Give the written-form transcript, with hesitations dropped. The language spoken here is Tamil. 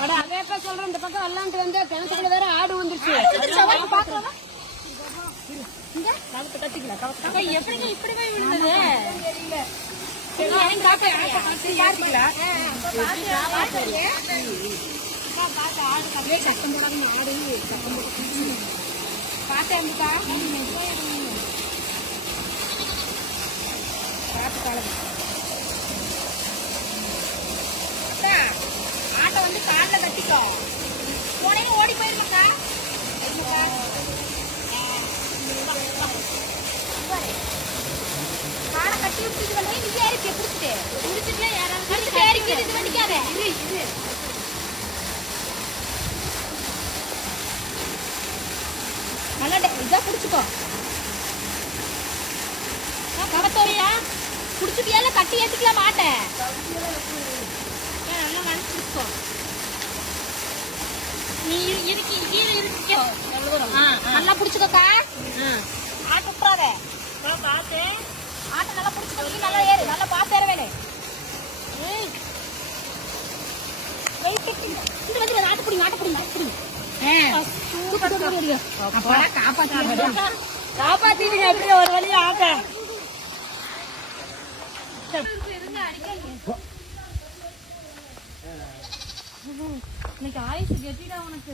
சொல்றேன் இந்த பக்கம் விளாண்டு வந்து கிணத்துக்குள்ள வேற ஆடு வந்துருச்சு. எப்படிங்க இப்படி போய் விழுந்தது தெரியல. சத்தம் போடாதீங்க, ஆடு சத்தம் போட்டு பார்த்தேன் பார்த்து காலம் ஆட்டை வந்து காலில் கட்டிக்கோ, உடனே ஓடி போயிருமாக்கா. காலை கட்டி விட்டு வந்து நீ ஏறிக்க பிடிச்சிட்டு பிடிச்சிட்டு யாராவது ஏறிக்க இது பண்ணிக்காத. நல்லா இதா பிடிச்சிக்கோ. கடத்தோரியா பிடிச்சிட்டியால கட்டி ஏற்றிக்கலாம் மாட்டேன். நல்லா மனசு பிடிச்சிக்கோ. நீ இருக்கு கீழே இருக்கியோ நல்லா பிடிச்சிக்கோக்கா. ஆட்டு விட்டுறாத பார்த்து ஆட்டை நல்லா பிடிச்சிக்கோ. நீ நல்லா ஏறு, நல்லா பார்த்து ஏற வேணும். இது வந்து ஆட்டு பிடிங்க, ஆட்டு பிடிங்க, ஆட்டு பிடிங்க. காப்பாத்தீங்க எப்படி ஒரு வழியா ஆட்ட. இன்னைக்கு ஆயுசு கெட்டிடா உனக்கு.